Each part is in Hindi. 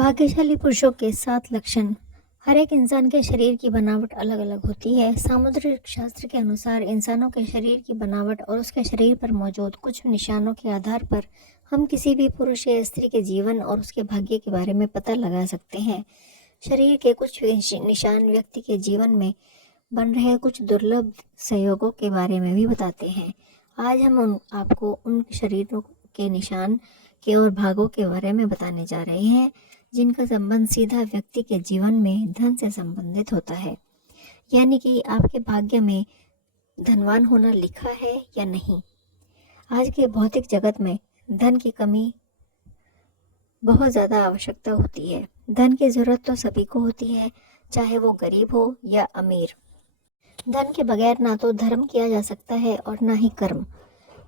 भाग्यशाली पुरुषों के 7 लक्षण। हर एक इंसान के शरीर की बनावट अलग अलग होती है। सामुद्रिक शास्त्र के अनुसार इंसानों के शरीर की बनावट और उसके शरीर पर मौजूद कुछ निशानों के आधार पर हम किसी भी पुरुष या स्त्री के जीवन और उसके भाग्य के बारे में पता लगा सकते हैं। शरीर के कुछ निशान व्यक्ति के जीवन में बन रहे कुछ दुर्लभ संयोगों के बारे में भी बताते हैं। आज हम आपको उन शरीरों के निशान के और भागों के बारे में बताने जा रहे हैं जिनका संबंध सीधा व्यक्ति के जीवन में धन से संबंधित होता है, यानी कि आपके भाग्य में धनवान होना लिखा है या नहीं। आज के भौतिक जगत में धन की कमी बहुत ज़्यादा आवश्यकता होती है। धन की ज़रूरत तो सभी को होती है, चाहे वो गरीब हो या अमीर। धन के बगैर ना तो धर्म किया जा सकता है और ना ही कर्म।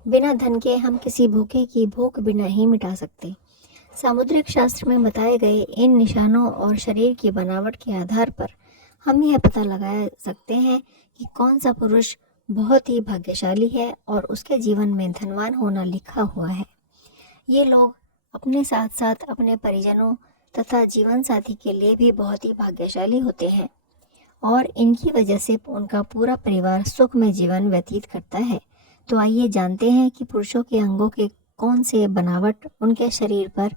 बिना धन के हम किसी भूखे की भूख भी नहीं मिटा सकते। सामुद्रिक शास्त्र में बताए गए इन निशानों और शरीर की बनावट के आधार पर हम यह पता लगा सकते हैं कि कौन सा पुरुष बहुत ही भाग्यशाली है और उसके जीवन में धनवान होना लिखा हुआ है। ये लोग अपने साथ साथ अपने परिजनों तथा जीवन साथी के लिए भी बहुत ही भाग्यशाली होते हैं और इनकी वजह से उनका पूरा परिवार सुख में जीवन व्यतीत करता है। तो आइए जानते हैं कि पुरुषों के अंगों के कौन से बनावट, उनके शरीर पर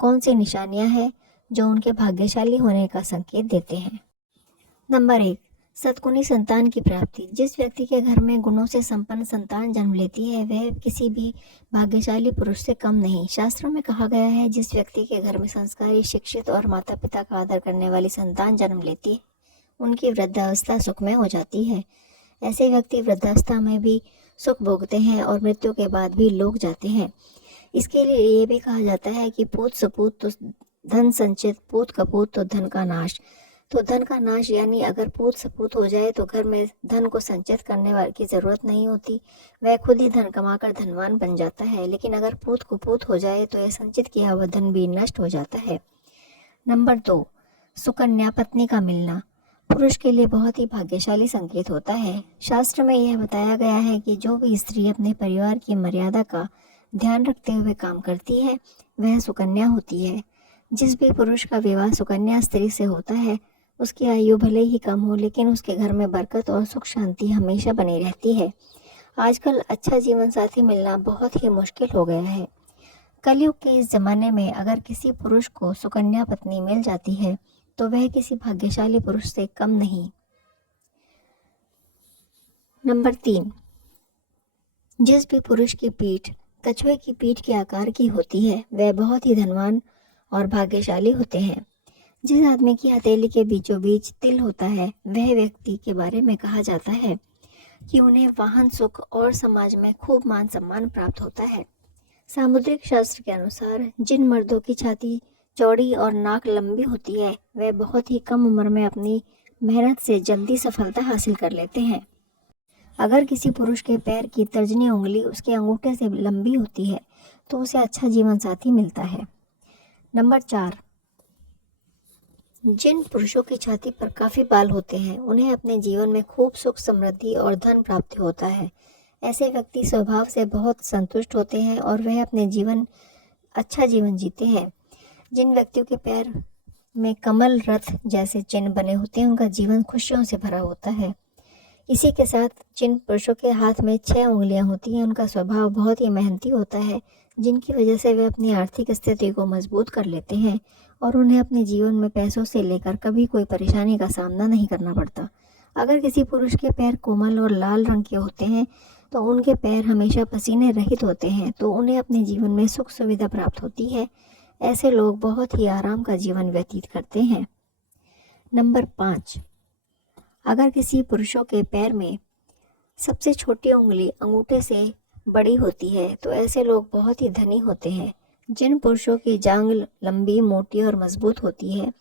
कौन सी निशानियां हैं जो उनके भाग्यशाली होने का संकेत देते हैं। नंबर 1, सद्गुणी संतान की प्राप्ति। जिस व्यक्ति के घर में गुणों से संपन्न संतान जन्म लेती है वह किसी भी भाग्यशाली पुरुष से कम नहीं। शास्त्रों में कहा गया है, जिस व्यक्ति के घर में संस्कारी, शिक्षित और माता पिता का आदर करने वाली संतान जन्म लेती है उनकी वृद्धावस्था सुखमय हो जाती है। ऐसे व्यक्ति वृद्धावस्था में भी सुख भोगते हैं और मृत्यु के बाद भी लोग जाते हैं। इसके लिए ये भी कहा जाता है कि पूत सपूत तो धन संचित, पूत कपूत तो धन का नाश। तो धन का नाश यानी अगर पूत सपूत हो जाए तो घर में धन को संचित करने वाले की जरूरत नहीं होती, वह खुद ही धन कमाकर धनवान बन जाता है। लेकिन अगर पूत कुपूत हो जाए तो यह संचित किया हुआ धन भी नष्ट हो जाता है। नंबर 2, सुकन्या पत्नी का मिलना पुरुष के लिए बहुत ही भाग्यशाली संकेत होता है। शास्त्र में यह बताया गया है कि जो भी स्त्री अपने परिवार की मर्यादा का ध्यान रखते हुए काम करती है वह सुकन्या होती है। जिस भी पुरुष का विवाह सुकन्या स्त्री से होता है उसकी आयु भले ही कम हो लेकिन उसके घर में बरकत और सुख शांति हमेशा बनी रहती है। आजकल अच्छा जीवन साथी मिलना बहुत ही मुश्किल हो गया है। कलयुग के इस जमाने में अगर किसी पुरुष को सुकन्या पत्नी मिल जाती है तो वह किसी भाग्यशाली पुरुष से कम नहीं। नंबर 3, जिस भी पुरुष की पीठ कछुए की पीठ के आकार की होती है वह बहुत ही धनवान और भाग्यशाली होते हैं। जिस आदमी की हथेली के बीचों बीच तिल होता है वह व्यक्ति के बारे में कहा जाता है कि उन्हें वाहन सुख और समाज में खूब मान सम्मान प्राप्त होता है। सामुद्रिक शास्त्र के अनुसार जिन मर्दों की छाती चौड़ी और नाक लंबी होती है वह बहुत ही कम उम्र में अपनी मेहनत से जल्दी सफलता हासिल कर लेते हैं। अगर किसी पुरुष के पैर की तर्जनी उंगली उसके अंगूठे से लंबी होती है तो उसे अच्छा जीवन साथी मिलता है। नंबर 4, जिन पुरुषों की छाती पर काफी बाल होते हैं उन्हें अपने जीवन में खूब सुख, समृद्धि और धन प्राप्ति होता है। ऐसे व्यक्ति स्वभाव से बहुत संतुष्ट होते हैं और वह अपने अच्छा जीवन जीते हैं। जिन व्यक्तियों के पैर में कमल रथ जैसे चिन्ह बने होते हैं उनका जीवन खुशियों से भरा होता है। इसी के साथ जिन पुरुषों के हाथ में 6 उंगलियां होती हैं उनका स्वभाव बहुत ही मेहनती होता है, जिनकी वजह से वे अपनी आर्थिक स्थिति को मजबूत कर लेते हैं और उन्हें अपने जीवन में पैसों से लेकर कभी कोई परेशानी का सामना नहीं करना पड़ता। अगर किसी पुरुष के पैर कोमल और लाल रंग के होते हैं तो उनके पैर हमेशा पसीने रहित होते हैं, तो उन्हें अपने जीवन में सुख सुविधा प्राप्त होती है। ऐसे लोग बहुत ही आराम का जीवन व्यतीत करते हैं। नंबर 5, अगर किसी पुरुषों के पैर में सबसे छोटी उंगली अंगूठे से बड़ी होती है तो ऐसे लोग बहुत ही धनी होते हैं। जिन पुरुषों की जांघ लंबी, मोटी और मजबूत होती है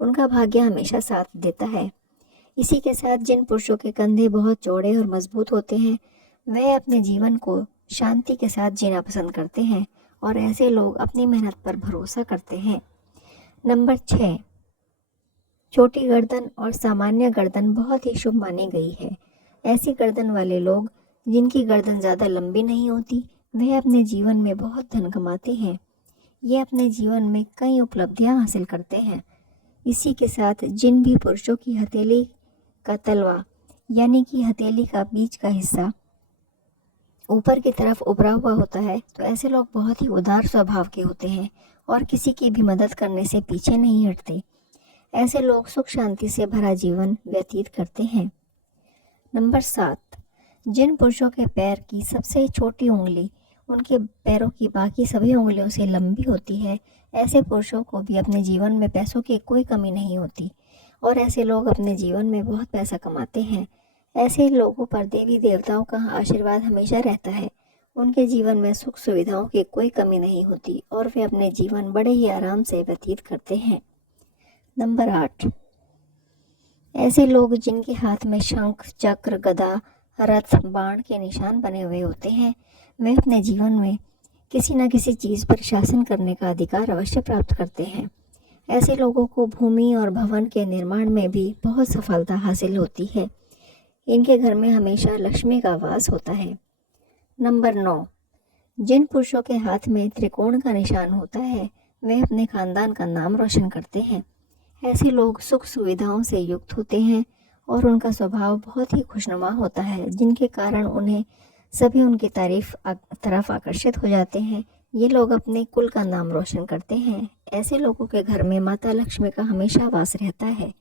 उनका भाग्य हमेशा साथ देता है। इसी के साथ जिन पुरुषों के कंधे बहुत चौड़े और मजबूत होते हैं वह अपने जीवन को शांति के साथ जीना पसंद करते हैं और ऐसे लोग अपनी मेहनत पर भरोसा करते हैं। नंबर 6, छोटी गर्दन और सामान्य गर्दन बहुत ही शुभ मानी गई है। ऐसी गर्दन वाले लोग जिनकी गर्दन ज़्यादा लंबी नहीं होती वह अपने जीवन में बहुत धन कमाते हैं। ये अपने जीवन में कई उपलब्धियां हासिल करते हैं। इसी के साथ जिन भी पुरुषों की हथेली का तलवा यानी कि हथेली का बीच का हिस्सा ऊपर की तरफ उभरा हुआ होता है, तो ऐसे लोग बहुत ही उदार स्वभाव के होते हैं और किसी की भी मदद करने से पीछे नहीं हटते। ऐसे लोग सुख शांति से भरा जीवन व्यतीत करते हैं। नंबर 7, जिन पुरुषों के पैर की सबसे छोटी उंगली उनके पैरों की बाकी सभी उंगलियों से लंबी होती है, ऐसे पुरुषों को भी अपने जीवन में पैसों की कोई कमी नहीं होती और ऐसे लोग अपने जीवन में बहुत पैसा कमाते हैं। ऐसे लोगों पर देवी देवताओं का आशीर्वाद हमेशा रहता है। उनके जीवन में सुख सुविधाओं की कोई कमी नहीं होती और वे अपने जीवन बड़े ही आराम से व्यतीत करते हैं। नंबर 8, ऐसे लोग जिनके हाथ में शंख, चक्र, गदा, रथ, बाण के निशान बने हुए होते हैं, वे अपने जीवन में किसी न किसी चीज़ पर शासन करने का अधिकार अवश्य प्राप्त करते हैं। ऐसे लोगों को भूमि और भवन के निर्माण में भी बहुत सफलता हासिल होती है। इनके घर में हमेशा लक्ष्मी का वास होता है। नंबर 9, जिन पुरुषों के हाथ में त्रिकोण का निशान होता है, वे अपने खानदान का नाम रोशन करते हैं। ऐसे लोग सुख सुविधाओं से युक्त होते हैं और उनका स्वभाव बहुत ही खुशनुमा होता है, जिनके कारण उन्हें सभी उनकी तरफ आकर्षित हो जाते हैं। ये लोग अपने कुल का नाम रोशन करते हैं। ऐसे लोगों के घर में माता लक्ष्मी का हमेशा वास रहता है।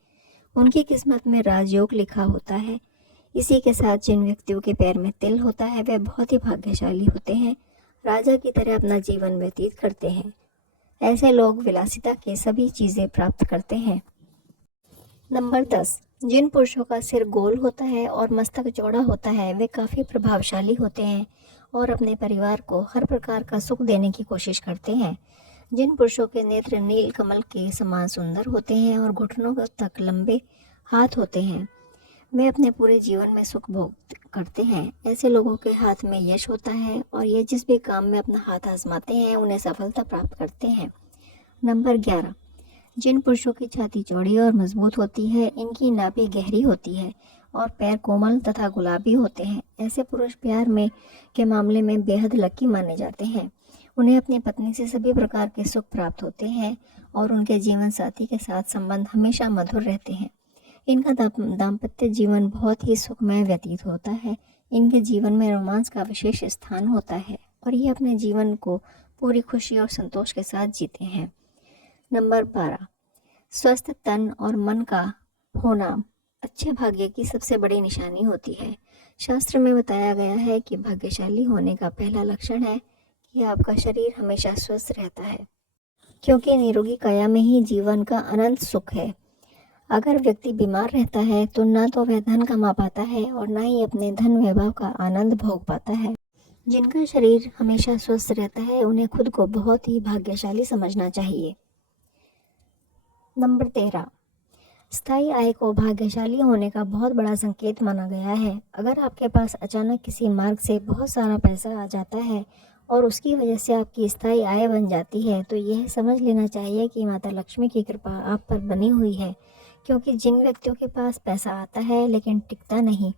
उनकी किस्मत में राजयोग लिखा होता है। इसी के साथ जिन व्यक्तियों के पैर में तिल होता है, वे बहुत ही भाग्यशाली होते हैं, राजा की तरह अपना जीवन व्यतीत करते हैं। ऐसे लोग विलासिता के सभी चीज़ें प्राप्त करते हैं। नंबर 10, जिन पुरुषों का सिर गोल होता है और मस्तक चौड़ा होता है, वे काफ़ी प्रभावशाली होते हैं और अपने परिवार को हर प्रकार का सुख देने की कोशिश करते हैं। जिन पुरुषों के नेत्र नील कमल के समान सुंदर होते हैं और घुटनों तक लंबे हाथ होते हैं, वे अपने पूरे जीवन में सुख भोग करते हैं। ऐसे लोगों के हाथ में यश होता है और ये जिस भी काम में अपना हाथ आजमाते हैं, उन्हें सफलता प्राप्त करते हैं। नंबर 11, जिन पुरुषों की छाती चौड़ी और मजबूत होती है, इनकी नाभि गहरी होती है और पैर कोमल तथा गुलाबी होते हैं। ऐसे पुरुष प्यार में के मामले में बेहद लकी माने जाते हैं। उन्हें अपनी पत्नी से सभी प्रकार के सुख प्राप्त होते हैं और उनके जीवन साथी के साथ संबंध हमेशा मधुर रहते हैं। इनका दाम्पत्य जीवन बहुत ही सुखमय व्यतीत होता है। इनके जीवन में रोमांस का विशेष स्थान होता है और ये अपने जीवन को पूरी खुशी और संतोष के साथ जीते हैं। नंबर 12, स्वस्थ तन और मन का होना अच्छे भाग्य की सबसे बड़ी निशानी होती है। शास्त्र में बताया गया है कि भाग्यशाली होने का पहला लक्षण है कि आपका शरीर हमेशा स्वस्थ रहता है, क्योंकि निरोगी काया में ही जीवन का अनंत सुख है। अगर व्यक्ति बीमार रहता है तो ना तो वह धन कमा पाता है और ना ही अपने धन वैभव का आनंद भोग पाता है। जिनका शरीर हमेशा स्वस्थ रहता है, उन्हें खुद को बहुत ही भाग्यशाली समझना चाहिए। नंबर 13, स्थायी आय को भाग्यशाली होने का बहुत बड़ा संकेत माना गया है। अगर आपके पास अचानक किसी मार्ग से बहुत सारा पैसा आ जाता है और उसकी वजह से आपकी स्थायी आय बन जाती है, तो यह समझ लेना चाहिए कि माता लक्ष्मी की कृपा आप पर बनी हुई है। क्योंकि जिन व्यक्तियों के पास पैसा आता है लेकिन टिकता नहीं,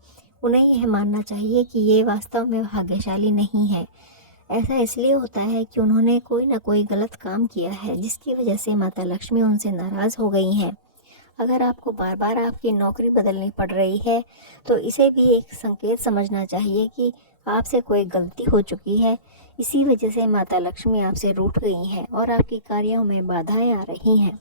उन्हें यह मानना चाहिए कि ये वास्तव में भाग्यशाली नहीं है। ऐसा इसलिए होता है कि उन्होंने कोई ना कोई गलत काम किया है, जिसकी वजह से माता लक्ष्मी उनसे नाराज़ हो गई हैं। अगर आपको बार बार आपकी नौकरी बदलनी पड़ रही है, तो इसे भी एक संकेत समझना चाहिए कि आपसे कोई गलती हो चुकी है। इसी वजह से माता लक्ष्मी आपसे रूठ गई हैं और आपके कार्यों में बाधाएं आ रही हैं।